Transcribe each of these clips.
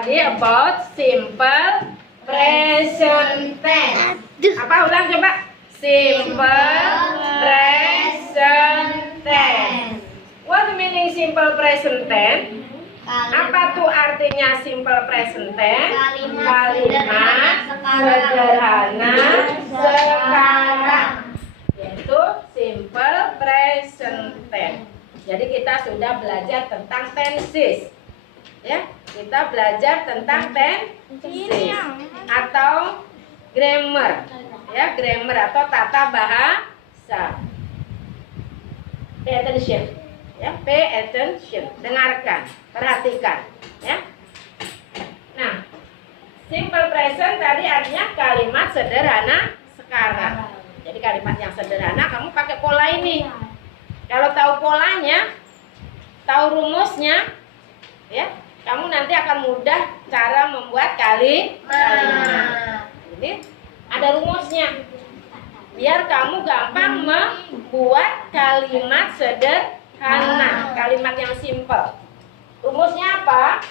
tadi about simple present tense. Apa ulang coba? Simple present tense. What meaning simple present tense? Apa tuh artinya simple present tense? Kalimat sederhana sekarang, yaitu simple present tense. Jadi kita sudah belajar tentang tenses, ya. Kita belajar tentang tenses atau grammar, ya, grammar atau tata bahasa. Pay attention, ya, pay attention, dengarkan, perhatikan, ya. Nah, simple present tadi artinya kalimat sederhana sekarang. Jadi kalimat yang sederhana kamu pakai pola ini. Kalau tahu polanya, tahu rumusnya, ya, kamu nanti akan mudah cara membuat kalimat. Ini ada rumusnya, biar kamu gampang membuat kalimat sederhana, kalimat yang simple. Rumusnya apa?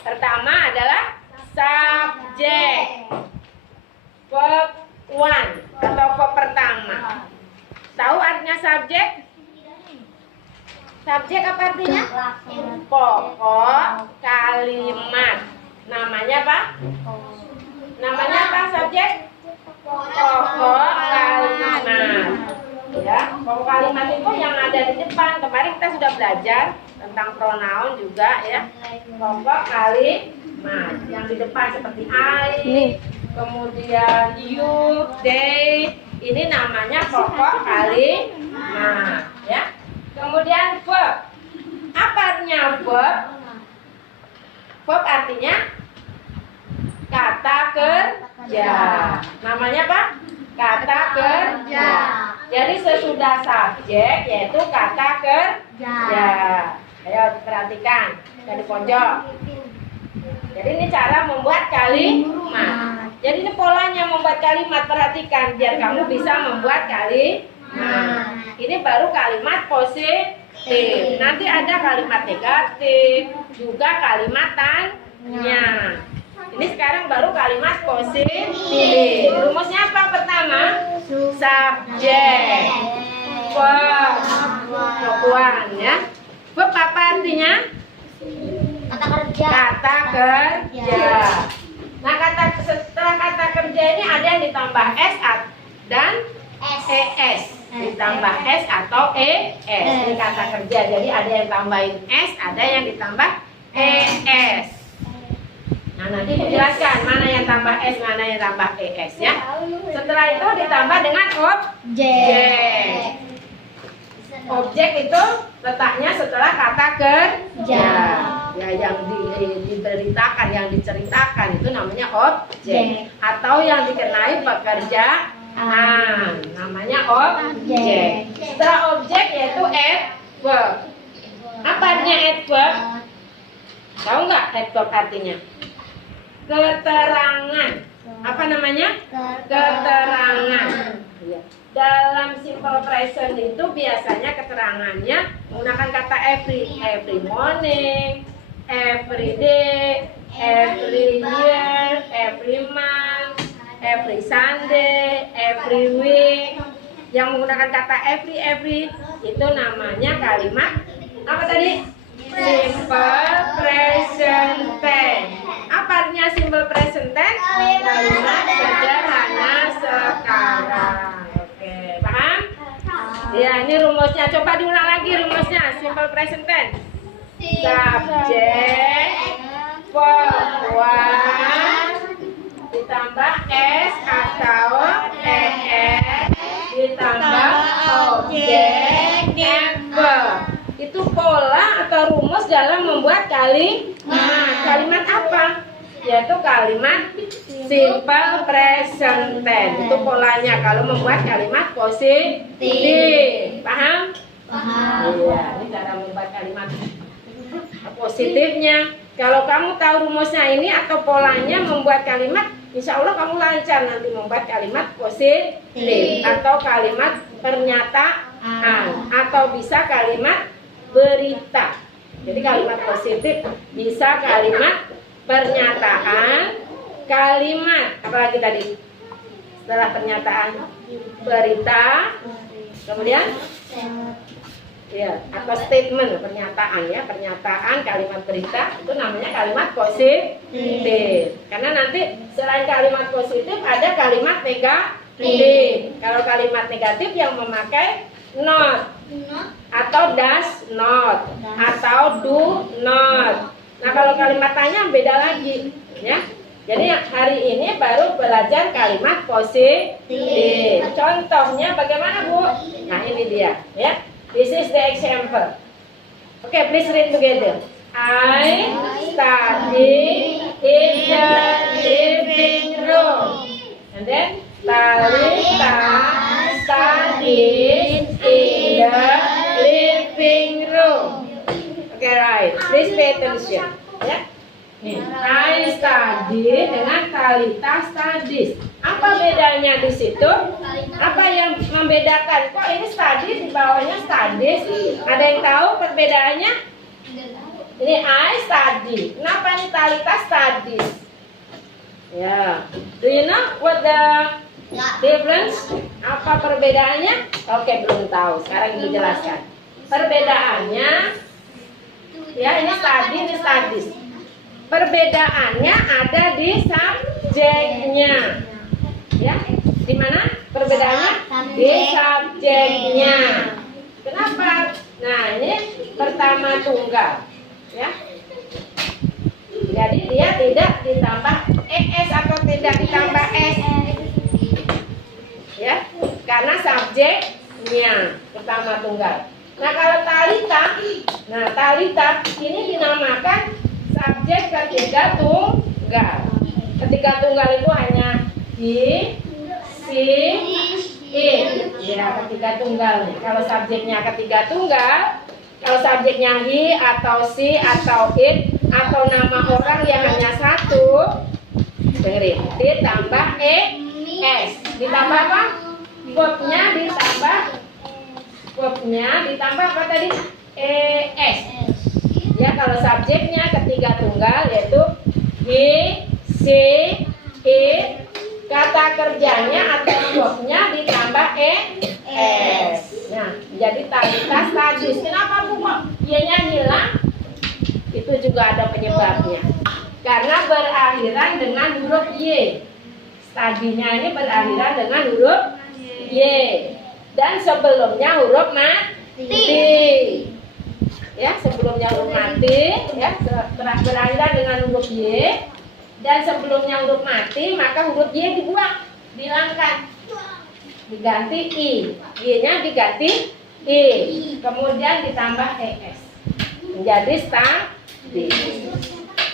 Pertama adalah subjek, verb one atau verb pertama. Tahu artinya subjek? Subjek apa artinya? Pokok kalimat. Namanya apa? Namanya apa subjek? Pokok kalimat. Ya, pokok kalimat itu yang ada di depan. Kemarin kita sudah belajar tentang pronoun juga, ya. Pokok kalimat yang di depan seperti I, kemudian you, they. Ini namanya pokok kalimat, ya. Kemudian verb. Apa artinya verb? Verb artinya kata kerja. Namanya apa? Kata kerja. Jadi sesudah subjek yaitu kata kerja. Ayo perhatikan dari pojok. Jadi ini cara membuat kalimat. Jadi ini polanya membuat kalimat, perhatikan biar kamu bisa membuat kalimat. Ini baru kalimat positif. Nanti ada kalimat negatif, juga kalimat tanya. Ini sekarang baru kalimat positif. Rumusnya apa pertama? Subjek, verb, one, ya. Verb apa artinya? Kata kerja. Kata kerja. Nah, setelah kata kerja ini ada yang ditambah s dan es. Ditambah s atau es. Ini kata kerja. Jadi ada yang tambahin s, ada yang ditambah es. Nah, nanti dijelaskan mana yang tambah s, mana yang tambah es, ya. Setelah itu ditambah dengan objek. Objek itu letaknya setelah kata kerja. Ya, yang diberitakan, yang diceritakan itu namanya objek. Atau yang dikenai pekerjaan, namanya objek. Setelah objek yaitu adverb. Apa artinya adverb? Tahu nggak adverb artinya? Keterangan. Apa namanya? Keterangan. Dalam simple present itu biasanya keterangannya menggunakan kata every morning, every day, every year, every month, every Sunday, every week. Yang menggunakan kata every itu namanya kalimat apa tadi? Simple present tense. Apa artinya simple present tense? Kalimat sederhana sekarang. Oke, paham? Ya, ini rumusnya. Coba diulang lagi rumusnya. Simple present tense. Subjek, verb one, ditambah s atau es, ditambah objek, verb. Itu pola atau rumus dalam membuat kalimat. Kalimat apa? Yaitu kalimat simple present tense. Itu polanya kalau membuat kalimat positif. Paham? Paham. Iya, ini cara membuat kalimat positifnya. Kalau kamu tahu rumusnya ini atau polanya membuat kalimat, insya Allah kamu lancar nanti membuat kalimat positif atau kalimat pernyataan atau bisa kalimat berita. Jadi kalimat positif bisa kalimat pernyataan, kalimat, apalagi tadi? Setelah pernyataan, berita, kemudian ya, atau statement, pernyataan ya, pernyataan, kalimat berita itu namanya kalimat positif. Karena nanti selain kalimat positif ada kalimat negatif. Kalau kalimat negatif yang memakai not atau does not atau do not. Nah, kalau kalimat tanya beda lagi ya. Jadi hari ini baru belajar kalimat positif. Contohnya bagaimana, Bu? Nah, ini dia ya. This is the example. Okay, please read together. I study in the living room. And then Talita studies in the living room. Okay, right. Please pay attention. Ya. Nih, I study dengan Talita studies. Apa bedanya di situ? Apa yang membedakan? Kok ini studies di bawahnya studies? Ada yang tahu perbedaannya? Ini I study. Kenapa ini Talita studies? Ya, do you know what the difference? Apa perbedaannya? Oke, belum tahu. Sekarang dijelaskan. Perbedaannya, ya ini study, ini studies. Perbedaannya ada di subjeknya. Ya, di mana perbedaannya? Di subjeknya. Kenapa? Nah, ini pertama tunggal. Ya. Jadi dia tidak ditambah es atau tidak ditambah s. Ya, karena subjeknya pertama tunggal. Nah, kalau Talita, nah Talita ini dinamakan subjek ketiga tunggal. Ketiga tunggal itu hanya he, she, it. Ya, ketiga tunggal nih. Kalau subjeknya ketiga tunggal, kalau subjeknya he atau she atau it atau nama orang yang hanya satu, dengerin, ditambah es. Ditambah apa? Verbnya ditambah apa tadi? Es. Ya, kalau subjeknya ketiga tunggal yaitu he, she, it, kata kerjanya atau verbnya ditambah es. Nah, jadi Talita studies. Kenapa, Bu, kok Y-nya hilang? Itu juga ada penyebabnya. Karena berakhiran dengan huruf Y. Studinya ini berakhiran dengan huruf Y. Dan sebelumnya huruf mati. Ya, sebelumnya huruf mati, ya, berakhiran dengan huruf Y, dan sebelumnya huruf mati, maka huruf Y dibuang, dihilangkan, diganti I, Y-nya diganti I, kemudian ditambah es, menjadi studies.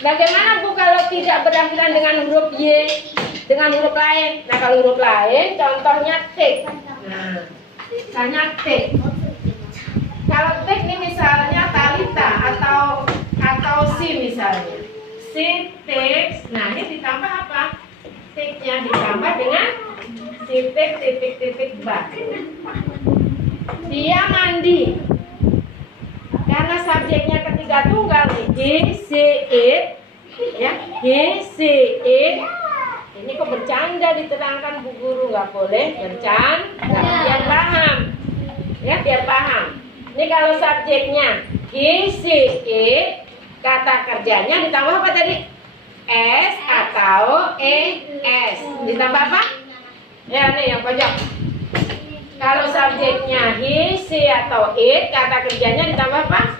Bagaimana, Bu, kalau tidak berakhiran dengan huruf Y, dengan huruf lain? Nah, kalau huruf lain, contohnya take. Nah, misalnya take. Kalau take ini misalnya Talita atau si misalnya. Si takes. Nah, ini ditambah apa? Take-nya ditambah dengan si take titik-titik bak. Dia mandi. Karena subjeknya ketiga tunggal nih. He, she, it. Ya, he, she, it. Ini kok bercanda diterangkan Bu Guru, nggak boleh bercanda. Biar paham. Ya, biar paham. Ini kalau subjeknya he, she, it, kata kerjanya ditambah apa tadi? S atau es. Ditambah apa? Ya, nih yang pojok. Kalau subjeknya he, she, atau it, kata kerjanya ditambah apa?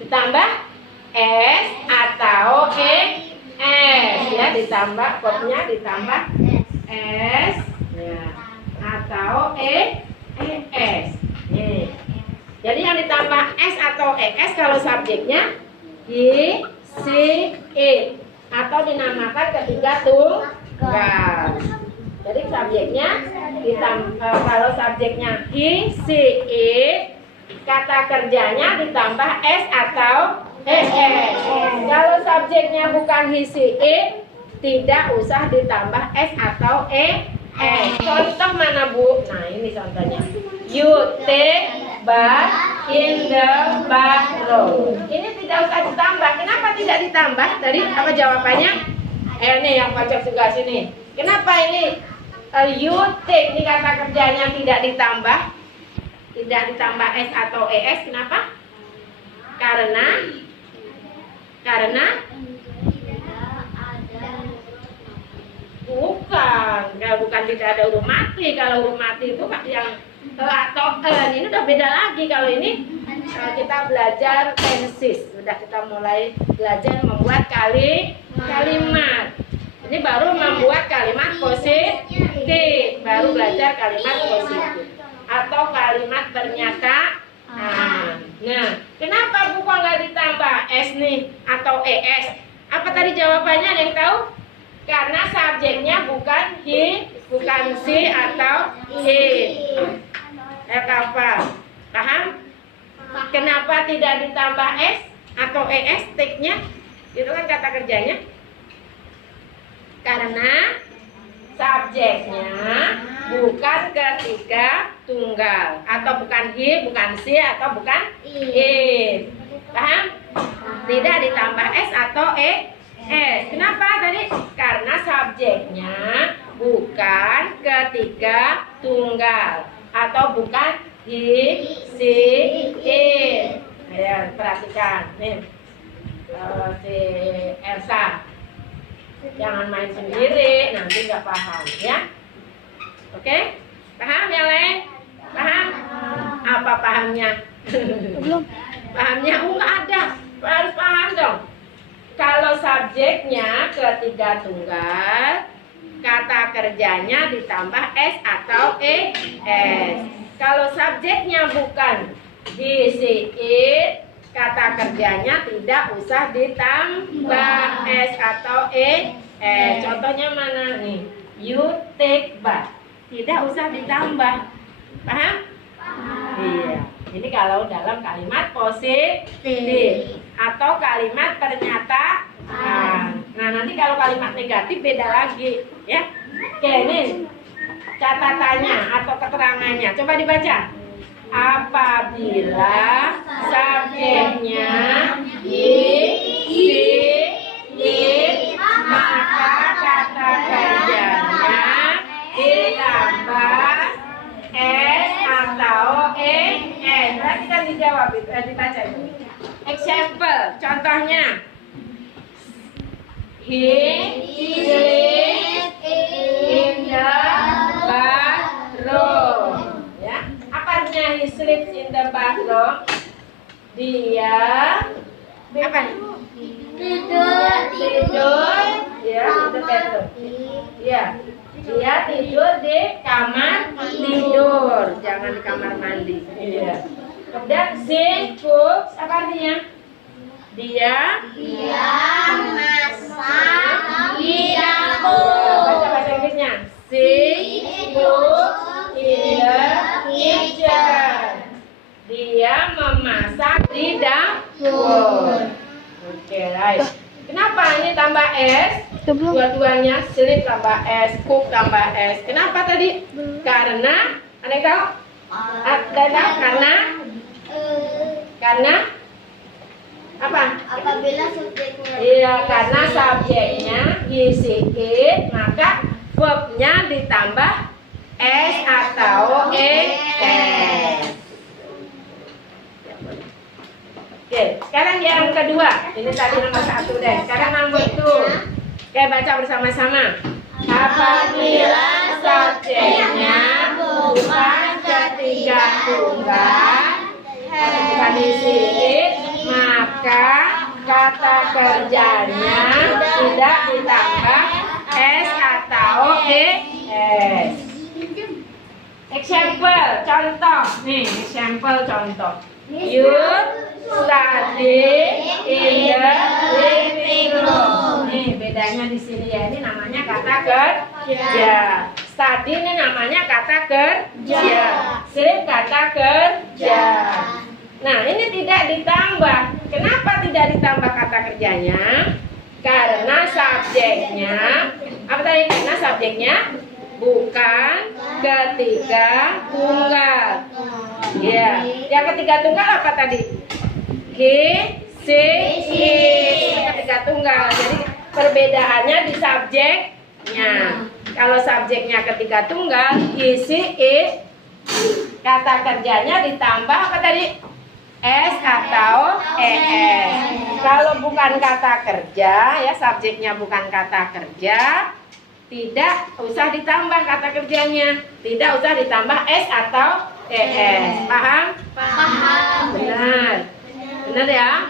Ditambah s atau es. Ya, ditambah verbnya ditambah s, ya, atau es. Nih. Jadi yang ditambah s atau es kalau subjeknya he, she, it, atau dinamakan ketiga tunggal. Jadi subjeknya kalau subjeknya he, she, it, kata kerjanya ditambah s atau es. Kalau subjeknya bukan he, she, it, tidak usah ditambah s atau es. Contoh mana, Bu? Nah, ini contohnya. You take bath in the bathroom. Ini tidak usah ditambah. Kenapa tidak ditambah? Tadi apa jawabannya? Nih yang baca sebelah sini. Kenapa ini you take ini kata kerjanya tidak ditambah? Tidak ditambah s atau es. Kenapa? Karena bukan tidak ada huruf mati. Kalau huruf mati itu yang atau ini udah beda lagi. Kalau ini kita belajar tenses, sudah kita mulai belajar membuat kalimat. Ini baru membuat kalimat positif, baru belajar kalimat positif atau kalimat pernyataan. Nah, kenapa bukan nggak ditambah s nih atau es? Apa tadi jawabannya? Ada yang tahu? Karena subjeknya bukan he, bukan she atau it. Apa? Paham? Kenapa tidak ditambah s atau es take-nya? Itu kan kata kerjanya. Karena subjeknya bukan ketiga tunggal atau bukan he, bukan she atau bukan it. Paham? Tidak ditambah s atau es. Kenapa tadi? Karena subjeknya bukan ketiga tunggal atau bukan he, she, it. Ya, perhatikan nih, si Elsa, jangan main sendiri, nanti nggak paham ya. Oke, paham yang lain? Paham? Apa pahamnya? Belum. Pahamnya? Nggak ada, harus paham dong. Kalau subjeknya ketiga tunggal, kata kerjanya ditambah s atau es. Kalau subjeknya bukan he, she, it, kata kerjanya tidak usah ditambah s atau es. Contohnya mana nih? You take bath, tidak usah ditambah. Paham? Iya. Ini kalau dalam kalimat positif atau kalimat pernyataan. Nah, nanti kalau kalimat negatif beda lagi, ya. Oke, ini catatannya atau keterangannya. Coba dibaca. Apabila subjeknya he, she, it, maka kata kerjanya ditambah s atau es. Berarti kan dijawab itu, dibaca itu. Example, contohnya. He sleeps in the bathroom. Ya, apa artinya he sleeps in the bathroom? Dia apa? Tidur. Ya, in the bathroom. Ya. Dia tidur di kamar tidur, jangan di kamar mandi. Iya. Kemudian she cooks, apa artinya? Dia masak di dapur. Baca bahasa Inggrisnya. She cooks in the kitchen. Dia memasak di dapur. Oke, right. Kenapa ini tambah s? Dua-duanya sleep tambah s, cook tambah s. Kenapa tadi? Karena ada yang tahu? Ada yang tahu? Karena apa? Apabila subjeknya Iya, karena subjeknya he, she, it, maka verbnya ditambah s atau es. Oke, sekarang yang kedua. Ini tadi nomor 1 deh. Sekarang nomor 2. Oke, baca bersama-sama. Apabila subjeknya bukan ketiga tunggal, bukan it, maka kata kerjanya tidak ditambah s atau es. Example, contoh. Nih, example contoh. You study in the living room. Nih, bedanya di sini ya. Ini namanya kata kerja. Study ini namanya kata kerja. Sleep kata kerja. Nah, ini tidak ditambah. Kenapa tidak ditambah kata kerjanya? Karena subjeknya, apa tadi? Karena subjeknya bukan ketiga tunggal. Ya. Yang ketiga tunggal apa tadi? Yang ketiga tunggal. Jadi perbedaannya di subjeknya. Kalau subjeknya ketiga tunggal, isi kata kerjanya ditambah apa tadi? S atau ES. Kalau bukan kata kerja, ya subjeknya bukan kata kerja, tidak usah ditambah kata kerjanya. Tidak usah ditambah S atau ES. Paham? Paham. Benar. Benar ya?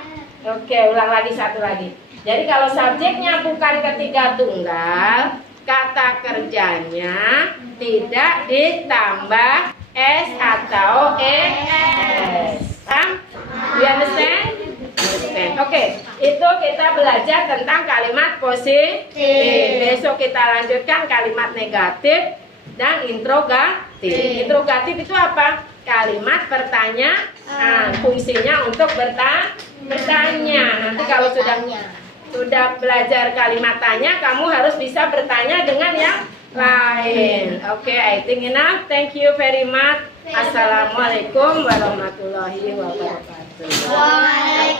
Oke, ulang lagi satu lagi. Jadi kalau subjeknya bukan ketiga tunggal, kata kerjanya tidak ditambah S atau ES. Paham? You understand? Understand. Oke, itu kita belajar tentang kalimat positif. Besok kita lanjutkan kalimat negatif dan interrogatif. Interrogatif itu apa? Kalimat pertanyaan. Fungsinya untuk bertanya. Nanti kalau sudah belajar kalimat tanya, kamu harus bisa bertanya dengan yang lain. Oke, I think enough. Thank you very much. Assalamualaikum warahmatullahi wabarakatuh. Waalaikumsalam.